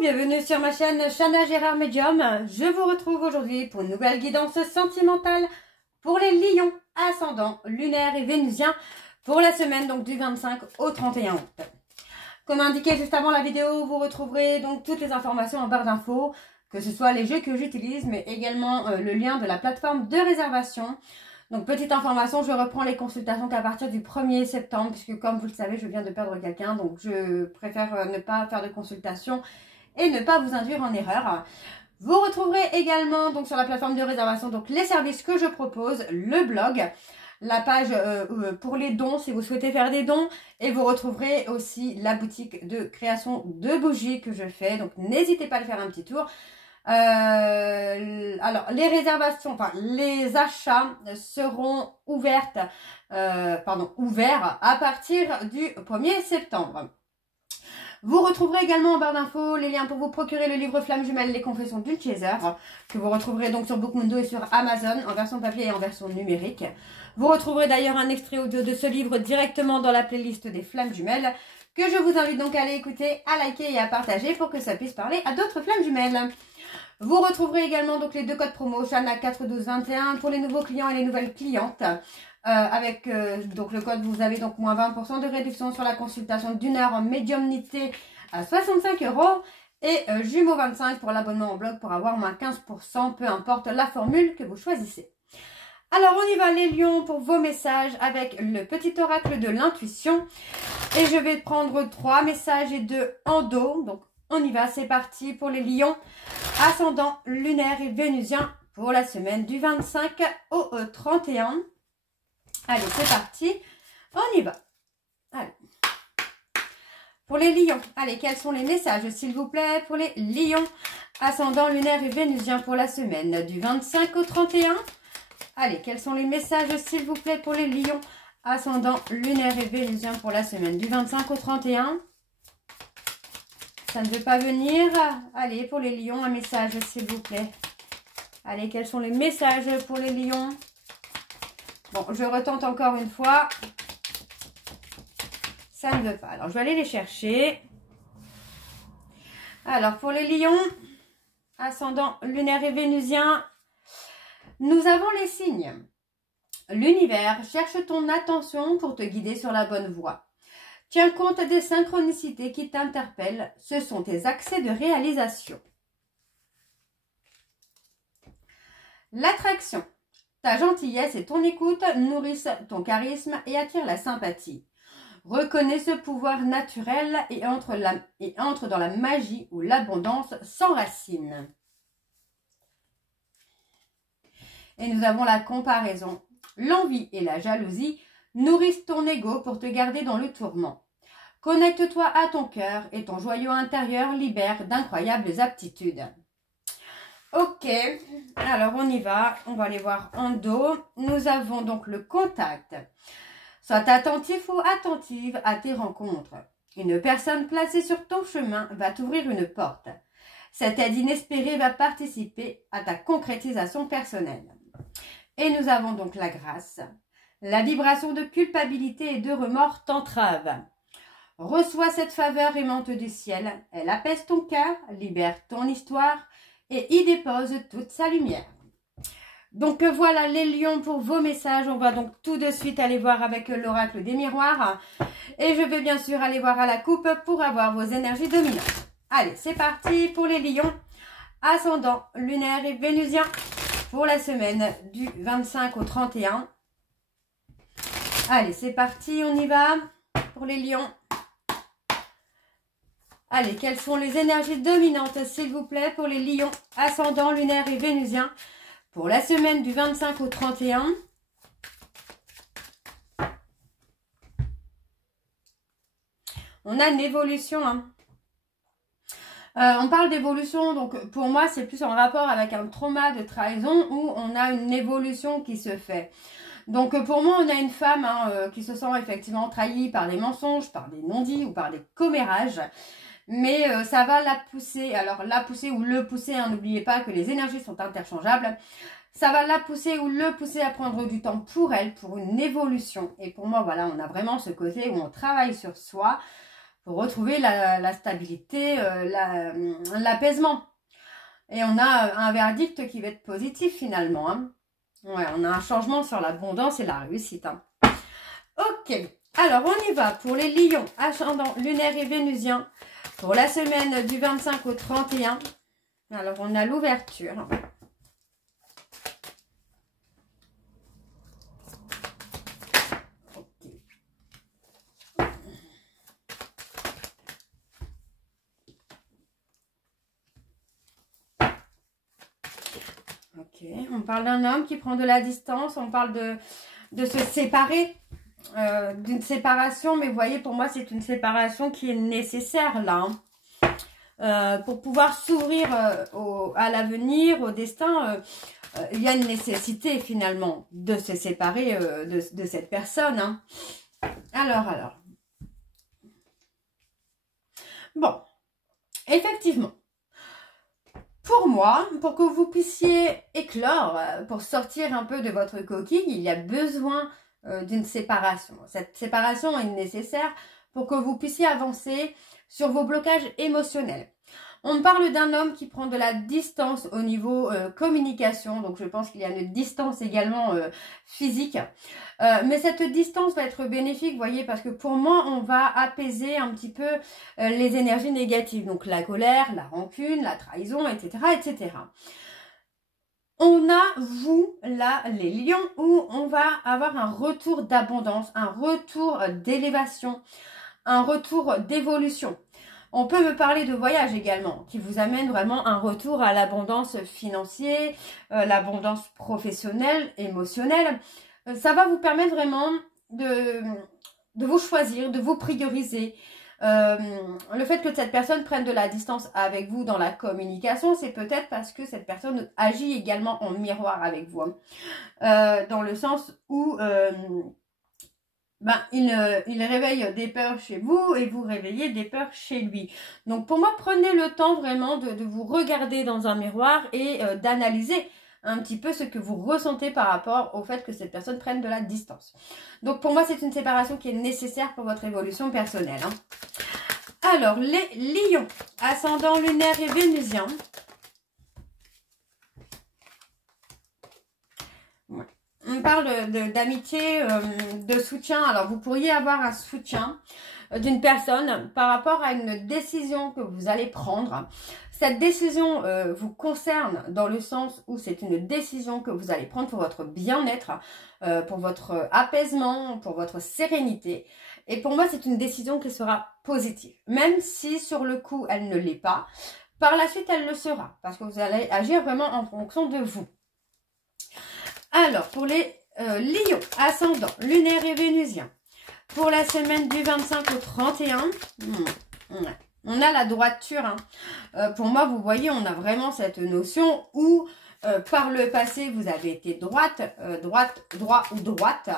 bienvenue sur ma chaîne Chana Gérard Medium. Je vous retrouve aujourd'hui pour une nouvelle guidance sentimentale pour les lions, ascendants, lunaires et vénusiens pour la semaine donc du 25 au 31 août. Comme indiqué juste avant la vidéo, vous retrouverez donc toutes les informations en barre d'infos, que ce soit les jeux que j'utilise, mais également le lien de la plateforme de réservation. Donc petite information, je reprends les consultations qu'à partir du 1er septembre, puisque comme vous le savez, je viens de perdre quelqu'un, donc je préfère ne pas faire de consultation et ne pas vous induire en erreur. Vous retrouverez également donc sur la plateforme de réservation donc les services que je propose, le blog, la page pour les dons si vous souhaitez faire des dons, et vous retrouverez aussi la boutique de création de bougies que je fais, donc n'hésitez pas à le faire un petit tour. Alors les réservations, enfin les achats seront ouverts à partir du 1er septembre. Vous retrouverez également en barre d'infos les liens pour vous procurer le livre Flamme Jumelle, les confessions d'une chaser, que vous retrouverez donc sur Bookmundo et sur Amazon en version papier et en version numérique. Vous retrouverez d'ailleurs un extrait audio de ce livre directement dans la playlist des Flammes Jumelles, que je vous invite donc à aller écouter, à liker et à partager pour que ça puisse parler à d'autres Flammes Jumelles. Vous retrouverez également donc les deux codes promo Chana 41221 pour les nouveaux clients et les nouvelles clientes. Avec donc le code, vous avez donc moins 20% de réduction sur la consultation d'une heure en médiumnité à 65 € et Jumeaux 25 pour l'abonnement au blog pour avoir moins 15%, peu importe la formule que vous choisissez. Alors on y va les lions pour vos messages avec le petit oracle de l'intuition, et je vais prendre 3 messages et 2 en dos. Donc on y va, c'est parti pour les lions, ascendant, lunaire et vénusien pour la semaine du 25 au 31. Allez, c'est parti, on y va. Allez. Pour les lions, allez, quels sont les messages, s'il vous plaît, pour les lions, ascendant, lunaire et vénusien pour la semaine du 25 au 31. Allez, quels sont les messages, s'il vous plaît, pour les lions, ascendant, lunaire et vénusien pour la semaine du 25 au 31. Ça ne veut pas venir. Allez, pour les lions, un message, s'il vous plaît. Allez, quels sont les messages pour les lions? Bon, je retente encore une fois. Ça ne veut pas. Alors, je vais aller les chercher. Alors, pour les lions, ascendant, lunaire et vénusien, nous avons les signes. L'univers cherche ton attention pour te guider sur la bonne voie. Tiens compte des synchronicités qui t'interpellent. Ce sont tes accès de réalisation. L'attraction. Ta gentillesse et ton écoute nourrissent ton charisme et attirent la sympathie. Reconnais ce pouvoir naturel et entre dans la magie où l'abondance s'enracine. Et nous avons la comparaison. L'envie et la jalousie nourrissent ton ego pour te garder dans le tourment. Connecte-toi à ton cœur et ton joyau intérieur libère d'incroyables aptitudes. Ok, alors on y va, on va aller voir en dos. Nous avons donc le contact. Sois attentif ou attentive à tes rencontres. Une personne placée sur ton chemin va t'ouvrir une porte. Cette aide inespérée va participer à ta concrétisation personnelle. Et nous avons donc la grâce. La vibration de culpabilité et de remords t'entrave. Reçois cette faveur aimante du ciel. Elle apaise ton cœur, libère ton histoire et y dépose toute sa lumière. Donc voilà les lions pour vos messages. On va donc tout de suite aller voir avec l'oracle des miroirs. Et je vais bien sûr aller voir à la coupe pour avoir vos énergies dominantes. Allez, c'est parti pour les lions, ascendant, lunaire et vénusien pour la semaine du 25 au 31. Allez, c'est parti, on y va pour les lions. Allez, quelles sont les énergies dominantes, s'il vous plaît, pour les lions, ascendant, lunaire et vénusien pour la semaine du 25 au 31. On a une évolution, hein. On parle d'évolution, donc pour moi, c'est plus en rapport avec un trauma de trahison où on a une évolution qui se fait. Donc pour moi, on a une femme qui se sent effectivement trahie par des mensonges, par des non-dits ou par des commérages. Mais ça va la pousser, alors la pousser ou le pousser, hein, n'oubliez pas que les énergies sont interchangeables. Ça va la pousser ou le pousser à prendre du temps pour elle, pour une évolution. Et pour moi, voilà, on a vraiment ce côté où on travaille sur soi pour retrouver la stabilité, l'apaisement. Et on a un verdict qui va être positif finalement. Hein. Ouais, on a un changement sur l'abondance et la réussite. Hein. Ok, alors on y va pour les lions, ascendant lunaire et vénusien, pour la semaine du 25 au 31. Alors on a l'ouverture. Ok, on parle d'un homme qui prend de la distance, on parle de se séparer, d'une séparation, mais vous voyez, pour moi, c'est une séparation qui est nécessaire là, hein. Pour pouvoir s'ouvrir à l'avenir, au destin, il y a une nécessité finalement de se séparer de cette personne. Hein. Alors. Bon, effectivement. Pour moi, pour que vous puissiez éclore, pour sortir un peu de votre coquille, il y a besoin d'une séparation. Cette séparation est nécessaire pour que vous puissiez avancer sur vos blocages émotionnels. On parle d'un homme qui prend de la distance au niveau communication, donc je pense qu'il y a une distance également physique. Mais cette distance va être bénéfique, vous voyez, parce que pour moi, on va apaiser un petit peu les énergies négatives. Donc la colère, la rancune, la trahison, etc. etc. On a, vous, là, les lions, où on va avoir un retour d'abondance, un retour d'élévation, un retour d'évolution. On peut me parler de voyage également, qui vous amène vraiment un retour à l'abondance financière, l'abondance professionnelle, émotionnelle. Ça va vous permettre vraiment de vous choisir, de vous prioriser. Le fait que cette personne prenne de la distance avec vous dans la communication, c'est peut-être parce que cette personne agit également en miroir avec vous. Dans le sens où il réveille des peurs chez vous et vous réveillez des peurs chez lui. Donc pour moi, prenez le temps vraiment de vous regarder dans un miroir et d'analyser un petit peu ce que vous ressentez par rapport au fait que cette personne prenne de la distance. Donc pour moi, c'est une séparation qui est nécessaire pour votre évolution personnelle. Hein. Alors, les lions, ascendant lunaire et vénusien. On parle d'amitié, de soutien. Alors, vous pourriez avoir un soutien d'une personne par rapport à une décision que vous allez prendre. Cette décision vous concerne dans le sens où c'est une décision que vous allez prendre pour votre bien-être, pour votre apaisement, pour votre sérénité. Et pour moi, c'est une décision qui sera positive. Même si sur le coup, elle ne l'est pas, par la suite, elle le sera. Parce que vous allez agir vraiment en fonction de vous. Alors, pour les lions, ascendant, lunaire et vénusien, pour la semaine du 25 au 31, on a la droiture. Hein. Pour moi, vous voyez, on a vraiment cette notion où, par le passé, vous avez été droit ou droite,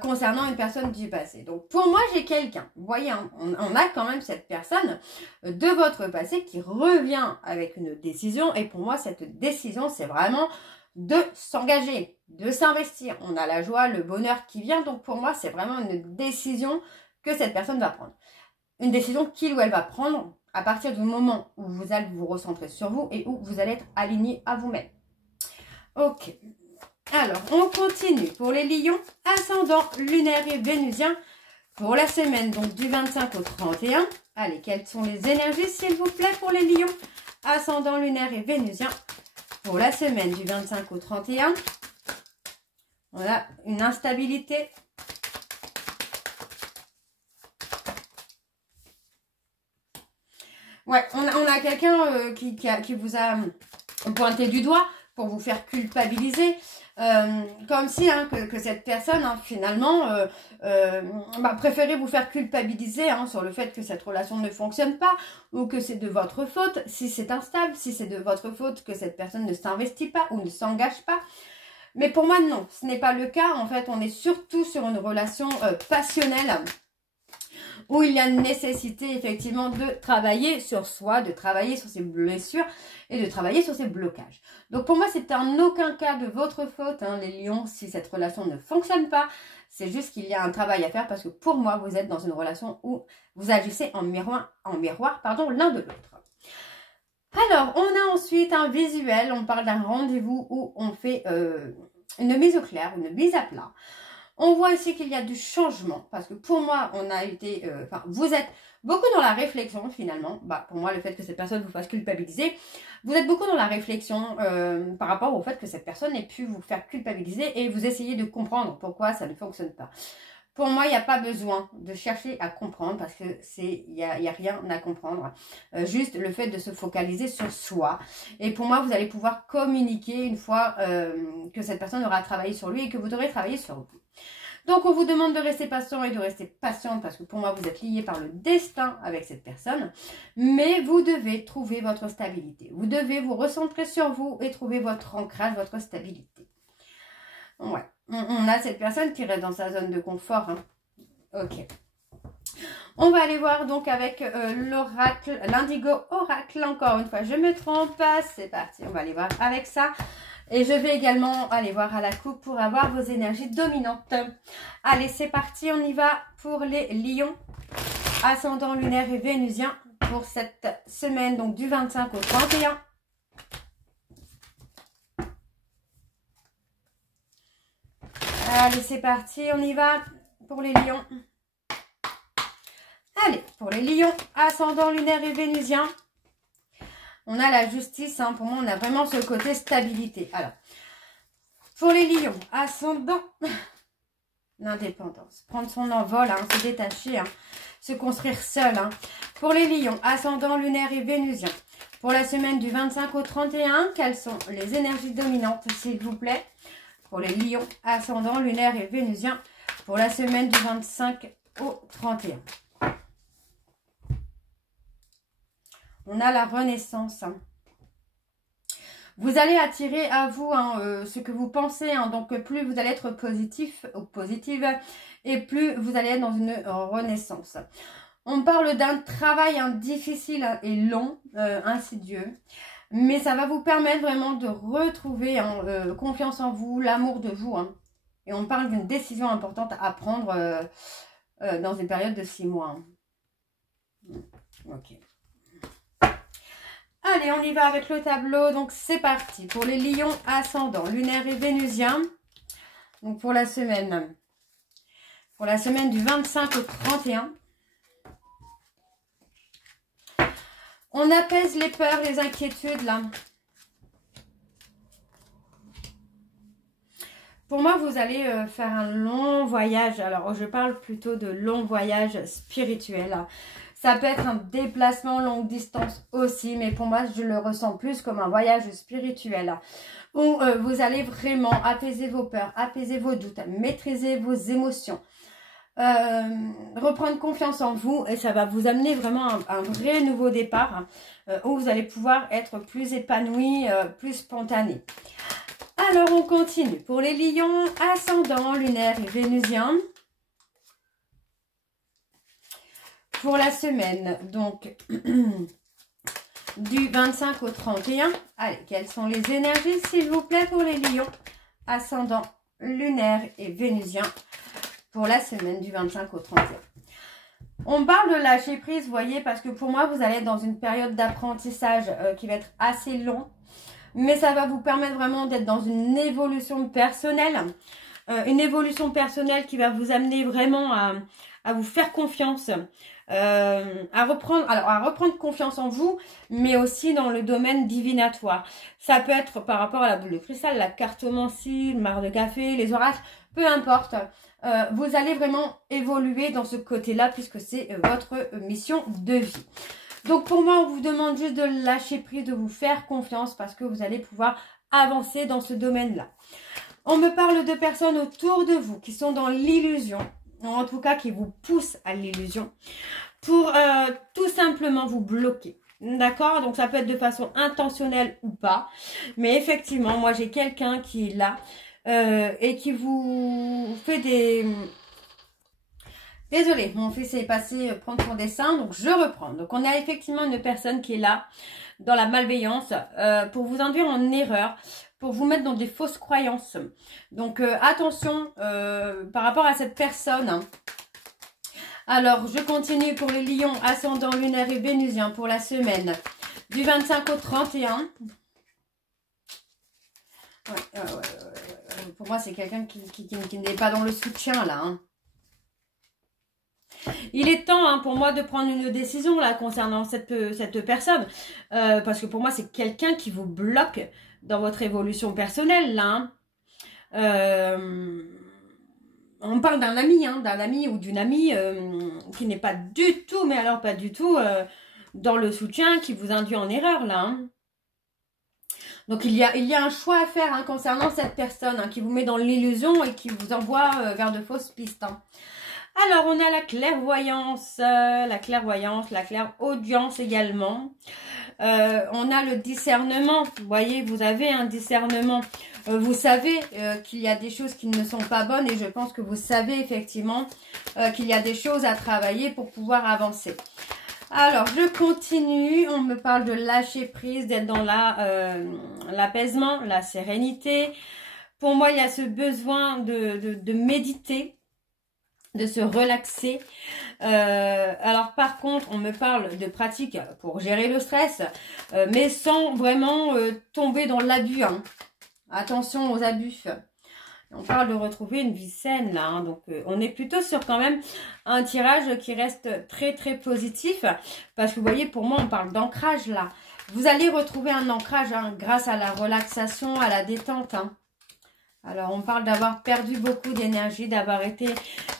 concernant une personne du passé. Donc, pour moi, j'ai quelqu'un. Vous voyez, hein, on a quand même cette personne de votre passé qui revient avec une décision. Et pour moi, cette décision, c'est vraiment de s'engager, de s'investir. On a la joie, le bonheur qui vient. Donc, pour moi, c'est vraiment une décision que cette personne va prendre. Une décision qu'il ou elle va prendre à partir du moment où vous allez vous recentrer sur vous et où vous allez être aligné à vous-même. Ok. Alors, on continue. Pour les lions, ascendant, lunaire et vénusien, pour la semaine donc du 25 au 31. Allez, quelles sont les énergies, s'il vous plaît, pour les lions, ascendant, lunaire et vénusien, pour la semaine du 25 au 31. On a une instabilité. Ouais, on a quelqu'un qui vous a pointé du doigt pour vous faire culpabiliser. Comme si hein, que cette personne, hein, finalement, préférait vous faire culpabiliser hein, sur le fait que cette relation ne fonctionne pas ou que c'est de votre faute, si c'est instable, si c'est de votre faute que cette personne ne s'investit pas ou ne s'engage pas. Mais pour moi, non, ce n'est pas le cas. En fait, on est surtout sur une relation passionnelle où il y a une nécessité effectivement de travailler sur soi, de travailler sur ses blessures et de travailler sur ses blocages. Donc pour moi, c'est en aucun cas de votre faute, hein, les lions, si cette relation ne fonctionne pas. C'est juste qu'il y a un travail à faire parce que pour moi, vous êtes dans une relation où vous agissez en miroir, l'un de l'autre. Alors, on a ensuite un visuel, on parle d'un rendez-vous où on fait une mise au clair, une mise à plat. On voit ici qu'il y a du changement, parce que pour moi, on a été, vous êtes beaucoup dans la réflexion finalement. Pour moi, le fait que cette personne vous fasse culpabiliser, vous êtes beaucoup dans la réflexion par rapport au fait que cette personne ait pu vous faire culpabiliser et vous essayez de comprendre pourquoi ça ne fonctionne pas. Pour moi, il n'y a pas besoin de chercher à comprendre parce que il y a rien à comprendre. Juste le fait de se focaliser sur soi. Et pour moi, vous allez pouvoir communiquer une fois que cette personne aura travaillé sur lui et que vous aurez travaillé sur vous. Donc, on vous demande de rester patient et de rester patiente parce que pour moi, vous êtes lié par le destin avec cette personne. Mais vous devez trouver votre stabilité. Vous devez vous recentrer sur vous et trouver votre ancrage, votre stabilité. Ouais. On a cette personne qui reste dans sa zone de confort. Hein. Ok. On va aller voir donc avec l'oracle, l'indigo oracle. Encore une fois, je me trompe pas. C'est parti. On va aller voir avec ça. Et je vais également aller voir à la coupe pour avoir vos énergies dominantes. Allez, c'est parti. On y va pour les lions. Ascendant lunaire et vénusien pour cette semaine, donc du 25 au 31. Allez, c'est parti, on y va pour les lions. Allez, pour les lions, ascendant lunaire et vénusien. On a la justice, hein. Pour moi, on a vraiment ce côté stabilité. Alors, pour les lions, ascendant l'indépendance. Prendre son envol, hein, se détacher, hein, se construire seul. Hein. Pour les lions, ascendant lunaire et vénusien. Pour la semaine du 25 au 31, quelles sont les énergies dominantes, s'il vous plaît? Pour les lions, ascendant lunaire et vénusien, pour la semaine du 25 au 31. On a la renaissance. Hein. Vous allez attirer à vous hein, ce que vous pensez. Hein, donc, plus vous allez être positif ou positive et plus vous allez être dans une renaissance. On parle d'un travail hein, difficile et long, insidieux. Mais ça va vous permettre vraiment de retrouver hein, confiance en vous, l'amour de vous. Hein. Et on parle d'une décision importante à prendre dans une période de 6 mois. Hein. Ok. Allez, on y va avec le tableau. Donc, c'est parti. Pour les lions ascendants, lunaire et vénusien. Donc, pour la semaine du 25 au 31. On apaise les peurs, les inquiétudes, là. Pour moi, vous allez faire un long voyage. Alors, je parle plutôt de long voyage spirituel. Ça peut être un déplacement longue distance aussi, mais pour moi, je le ressens plus comme un voyage spirituel. Où vous allez vraiment apaiser vos peurs, apaiser vos doutes, maîtriser vos émotions. Reprendre confiance en vous et ça va vous amener vraiment un vrai nouveau départ où vous allez pouvoir être plus épanoui, plus spontané. Alors on continue pour les lions ascendant lunaire et vénusien pour la semaine donc du 25 au 31. Allez, quelles sont les énergies s'il vous plaît pour les lions ascendant lunaire et vénusien pour la semaine du 25 au 31. On parle de lâcher prise, vous voyez, parce que pour moi, vous allez être dans une période d'apprentissage qui va être assez long. Mais ça va vous permettre vraiment d'être dans une évolution personnelle. Une évolution personnelle qui va vous amener vraiment à vous faire confiance. À reprendre confiance en vous, mais aussi dans le domaine divinatoire. Ça peut être par rapport à la boule de cristal, la cartomancie, le marc de café, les oracles, peu importe. Vous allez vraiment évoluer dans ce côté-là puisque c'est votre mission de vie. Donc pour moi, on vous demande juste de lâcher prise, de vous faire confiance parce que vous allez pouvoir avancer dans ce domaine-là. On me parle de personnes autour de vous qui sont dans l'illusion, en tout cas qui vous poussent à l'illusion, pour tout simplement vous bloquer. D'accord? Donc ça peut être de façon intentionnelle ou pas. Mais effectivement, moi j'ai quelqu'un qui est là et qui vous fait Désolée, mon fils est passé prendre son dessin, donc je reprends. Donc on a effectivement une personne qui est là, dans la malveillance, pour vous induire en erreur, pour vous mettre dans des fausses croyances. Donc attention par rapport à cette personne. Hein. Alors je continue pour les lions, ascendant lunaire et vénusien pour la semaine du 25 au 31. Pour moi c'est quelqu'un qui n'est pas dans le soutien là. Hein. Il est temps hein, pour moi de prendre une décision là concernant cette personne. Parce que pour moi, c'est quelqu'un qui vous bloque dans votre évolution personnelle. Là, hein. On parle d'un ami ou d'une amie qui n'est pas du tout, mais alors pas du tout, dans le soutien, qui vous induit en erreur là. Hein. Donc il y a un choix à faire hein, concernant cette personne hein, qui vous met dans l'illusion et qui vous envoie vers de fausses pistes. Hein. Alors, on a la clairvoyance, la clairaudience également. On a le discernement. Vous voyez, vous avez un discernement. Vous savez qu'il y a des choses qui ne sont pas bonnes et je pense que vous savez effectivement qu'il y a des choses à travailler pour pouvoir avancer. Alors, je continue. On me parle de lâcher prise, d'être dans l'apaisement, la sérénité. Pour moi, il y a ce besoin de méditer, de se relaxer. Alors par contre, on me parle de pratiques pour gérer le stress, mais sans vraiment tomber dans l'abus. Hein. Attention aux abus. On parle de retrouver une vie saine là. Hein. Donc on est plutôt sur quand même un tirage qui reste très très positif. Parce que vous voyez, pour moi, on parle d'ancrage là. Vous allez retrouver un ancrage hein, grâce à la relaxation, à la détente. Hein. Alors, on parle d'avoir perdu beaucoup d'énergie, d'avoir été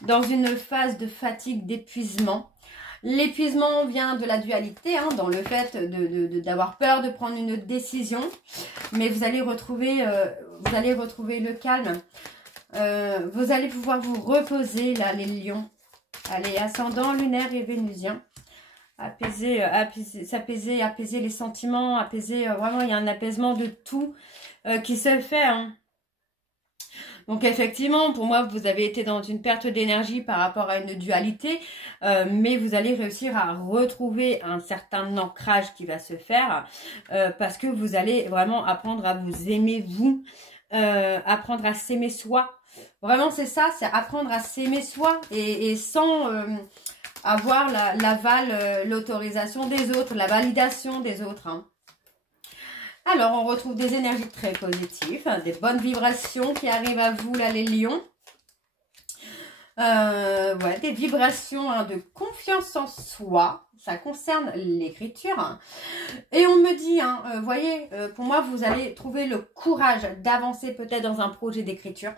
dans une phase de fatigue, d'épuisement. L'épuisement vient de la dualité, hein, dans le fait d'avoir peur de prendre une décision. Mais vous allez retrouver le calme. Vous allez pouvoir vous reposer, là, les lions. Allez, ascendant, lunaire et vénusien. S'apaiser, apaiser les sentiments, apaiser... vraiment, il y a un apaisement de tout qui se fait, hein. Donc effectivement, pour moi, vous avez été dans une perte d'énergie par rapport à une dualité, mais vous allez réussir à retrouver un certain ancrage qui va se faire parce que vous allez vraiment apprendre à vous aimer vous, apprendre à s'aimer soi. Vraiment, c'est ça, c'est apprendre à s'aimer soi et sans avoir l'aval, l'autorisation des autres, la validation des autres. Hein. Alors, on retrouve des énergies très positives, des bonnes vibrations qui arrivent à vous, là, les lions. Ouais, des vibrations hein, de confiance en soi. Ça concerne l'écriture. Hein. Et on me dit, hein, voyez, pour moi, vous allez trouver le courage d'avancer peut-être dans un projet d'écriture.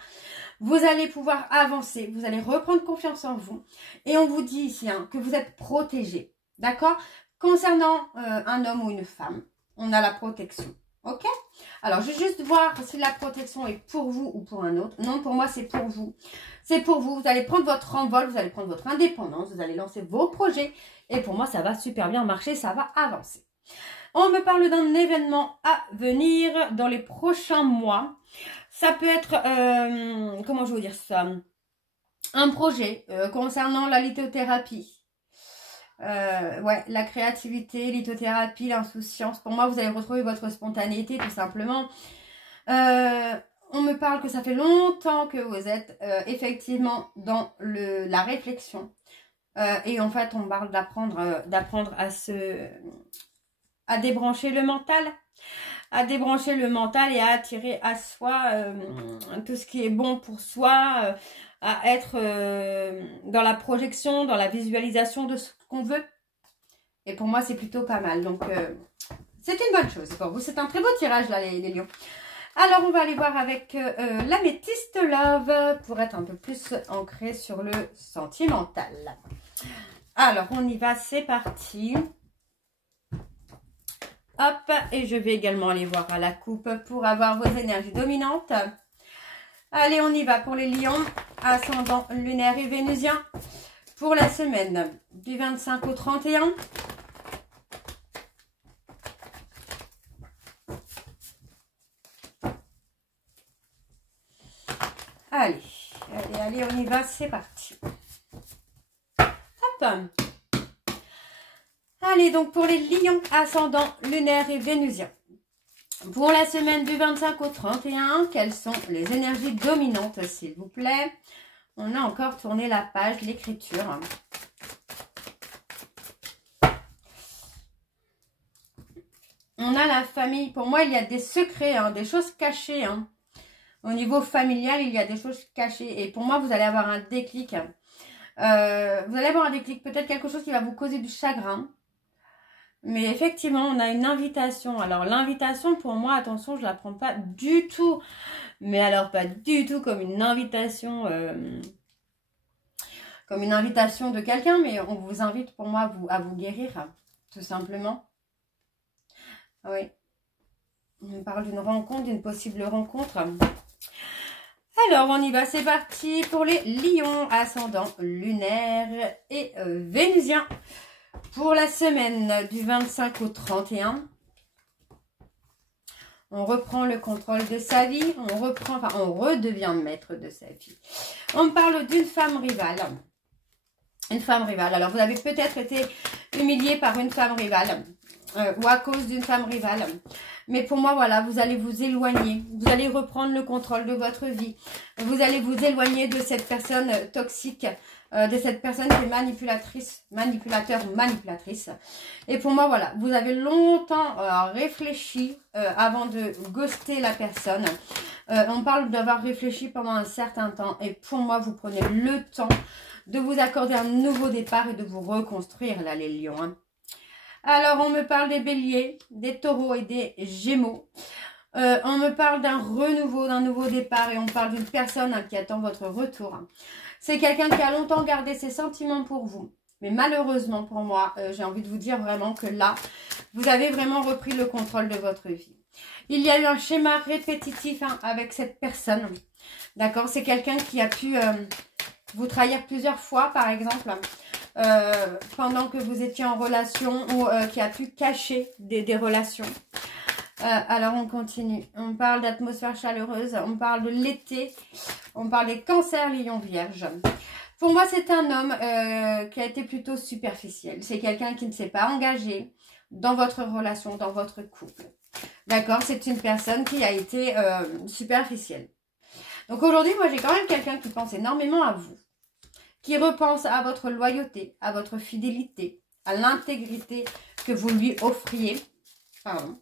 Vous allez pouvoir avancer, vous allez reprendre confiance en vous. Et on vous dit ici hein, que vous êtes protégé. D'accord? Concernant un homme ou une femme, on a la protection. Ok? Alors, je vais juste voir si la protection est pour vous ou pour un autre. Non, pour moi, c'est pour vous. C'est pour vous. Vous allez prendre votre envol, vous allez prendre votre indépendance, vous allez lancer vos projets. Et pour moi, ça va super bien marcher, ça va avancer. On me parle d'un événement à venir dans les prochains mois. Ça peut être, comment je veux dire ça? Un projet concernant la lithothérapie. Ouais, la créativité, lithothérapie, l'insouciance. Pour moi, vous allez retrouver votre spontanéité, tout simplement. On me parle que ça fait longtemps que vous êtes effectivement dans la réflexion. Et en fait, on parle d'apprendre à débrancher le mental. À débrancher le mental et à attirer à soi tout ce qui est bon pour soi, à être dans la projection, dans la visualisation de ce qu'on veut. Et pour moi, c'est plutôt pas mal. Donc, c'est une bonne chose pour vous. C'est un très beau tirage, là, les lions. Alors, on va aller voir avec l'améthyste love pour être un peu plus ancré sur le sentimental. Alors, on y va, c'est parti. Hop, et je vais également aller voir à la coupe pour avoir vos énergies dominantes. Allez, on y va pour les lions, ascendant lunaire et vénusien, pour la semaine du 25 au 31. Allez, on y va, c'est parti. Allez, donc pour les lions, ascendant lunaire et vénusien. Pour la semaine du 25 au 31, quelles sont les énergies dominantes, s'il vous plaît? On a encore tourné la page, l'écriture. On a la famille. Pour moi, il y a des secrets, hein, des choses cachées. Hein. Au niveau familial, il y a des choses cachées. Et pour moi, vous allez avoir un déclic. Vous allez avoir un déclic, peut-être quelque chose qui va vous causer du chagrin. Mais effectivement, on a une invitation. Alors, l'invitation, pour moi, attention, je ne la prends pas du tout. Mais alors, pas du tout comme une invitation... comme une invitation de quelqu'un. Mais on vous invite, pour moi, à vous guérir. Tout simplement. Oui. On parle d'une rencontre, d'une possible rencontre. Alors, on y va. C'est parti pour les lions, ascendant lunaire et vénusien. Pour la semaine du 25 au 31, on reprend le contrôle de sa vie. On redevient maître de sa vie. On parle d'une femme rivale. Une femme rivale. Alors, vous avez peut-être été humilié par une femme rivale. Ou à cause d'une femme rivale. Mais pour moi, voilà, vous allez vous éloigner. Vous allez reprendre le contrôle de votre vie. Vous allez vous éloigner de cette personne toxique, de cette personne qui est manipulateur ou manipulatrice. Et pour moi, voilà, vous avez longtemps réfléchi avant de ghoster la personne. On parle d'avoir réfléchi pendant un certain temps. Et pour moi, vous prenez le temps de vous accorder un nouveau départ et de vous reconstruire, là, les lions, hein. Alors, on me parle des béliers, des taureaux et des gémeaux. On me parle d'un renouveau, d'un nouveau départ et on parle d'une personne hein, qui attend votre retour. C'est quelqu'un qui a longtemps gardé ses sentiments pour vous. Mais malheureusement pour moi, j'ai envie de vous dire vraiment que là, vous avez vraiment repris le contrôle de votre vie. Il y a eu un schéma répétitif hein, avec cette personne. D'accord? C'est quelqu'un qui a pu vous trahir plusieurs fois, par exemple. Pendant que vous étiez en relation ou qui a pu cacher des relations. Alors on continue. On parle d'atmosphère chaleureuse, on parle de l'été, on parle des cancers, lions, vierges. Pour moi, c'est un homme qui a été plutôt superficiel. C'est quelqu'un qui ne s'est pas engagé dans votre relation, dans votre couple. D'accord? C'est une personne qui a été superficielle. Donc aujourd'hui, moi, j'ai quand même quelqu'un qui pense énormément à vous. Qui repense à votre loyauté, à votre fidélité, à l'intégrité que vous lui offriez. Pardon.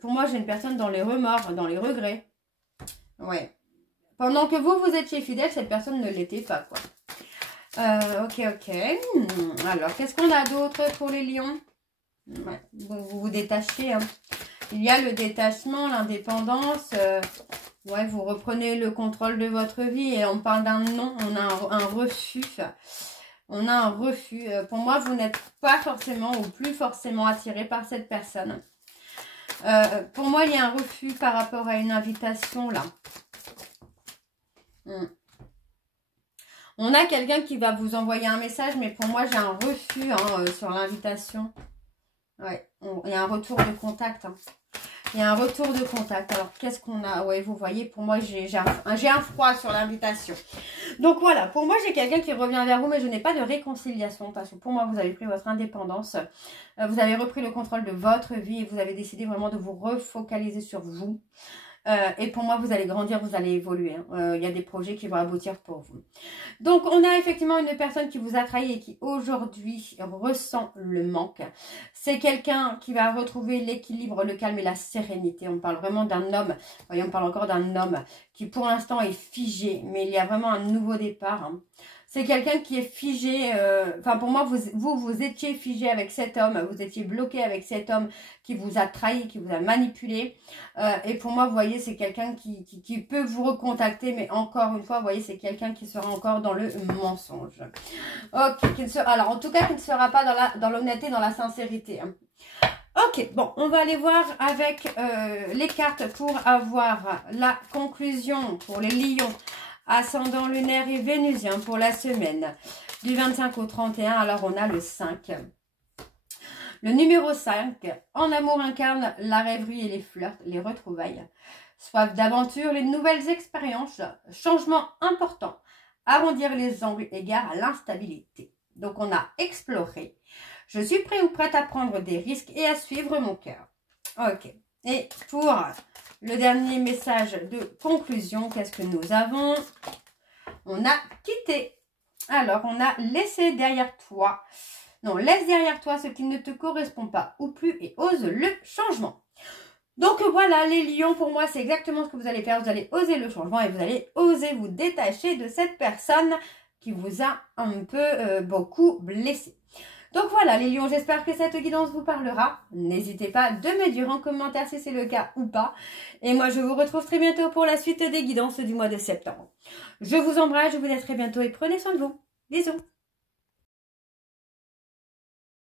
Pour moi, j'ai une personne dans les remords, dans les regrets. Ouais. Pendant que vous étiez fidèle, cette personne ne l'était pas, quoi. Ok. Alors, qu'est-ce qu'on a d'autre pour les lions? Ouais. Vous vous détachez, hein. Il y a le détachement, l'indépendance... Ouais, vous reprenez le contrôle de votre vie et on parle d'un non, on a un refus. On a un refus. Pour moi, vous n'êtes pas forcément ou plus forcément attiré par cette personne. Pour moi, il y a un refus par rapport à une invitation là. On a quelqu'un qui va vous envoyer un message, mais pour moi, j'ai un refus hein, sur l'invitation. Ouais, il y a un retour de contact. Hein. Il y a un retour de contact. Alors, qu'est-ce qu'on a? Ouais, vous voyez, pour moi, j'ai un froid sur l'invitation. Donc, voilà. Pour moi, j'ai quelqu'un qui revient vers vous, mais je n'ai pas de réconciliation. Parce que pour moi, vous avez pris votre indépendance. Vous avez repris le contrôle de votre vie et vous avez décidé vraiment de vous refocaliser sur vous. Et pour moi, vous allez grandir, vous allez évoluer. Hein. Il y a des projets qui vont aboutir pour vous. Donc, on a effectivement une personne qui vous a trahi et qui aujourd'hui ressent le manque. C'est quelqu'un qui va retrouver l'équilibre, le calme et la sérénité. On parle vraiment d'un homme. Voyez, on parle encore d'un homme qui pour l'instant est figé. Mais il y a vraiment un nouveau départ. Hein. C'est quelqu'un qui est figé. Enfin, pour moi, vous étiez figé avec cet homme. Vous étiez bloqué avec cet homme qui vous a trahi, qui vous a manipulé. Et pour moi, vous voyez, c'est quelqu'un qui peut vous recontacter. Mais encore une fois, vous voyez, c'est quelqu'un qui sera encore dans le mensonge. Ok. Alors, en tout cas, qui ne sera pas dans l'honnêteté, dans la sincérité. Hein. Ok, bon, on va aller voir avec les cartes pour avoir la conclusion pour les lions. Ascendant lunaire et vénusien pour la semaine du 25 au 31. Alors, on a le 5. Le numéro 5, en amour incarne la rêverie et les flirts, les retrouvailles. Soif d'aventure, les nouvelles expériences, changement important, Arrondir les angles égale à l'instabilité. Donc, on a exploré. Je suis prêt ou prête à prendre des risques et à suivre mon cœur. Ok. Et pour le dernier message de conclusion, qu'est-ce que nous avons? On a quitté. Alors, on a laissé derrière toi. Non, laisse derrière toi ce qui ne te correspond pas ou plus et ose le changement. Donc voilà, les lions, pour moi, c'est exactement ce que vous allez faire. Vous allez oser le changement et vous allez oser vous détacher de cette personne qui vous a un peu beaucoup blessé. Donc voilà, les lions, j'espère que cette guidance vous parlera. N'hésitez pas de me dire en commentaire si c'est le cas ou pas. Et moi, je vous retrouve très bientôt pour la suite des guidances du mois de septembre. Je vous embrasse, je vous dis à très bientôt et prenez soin de vous. Bisous.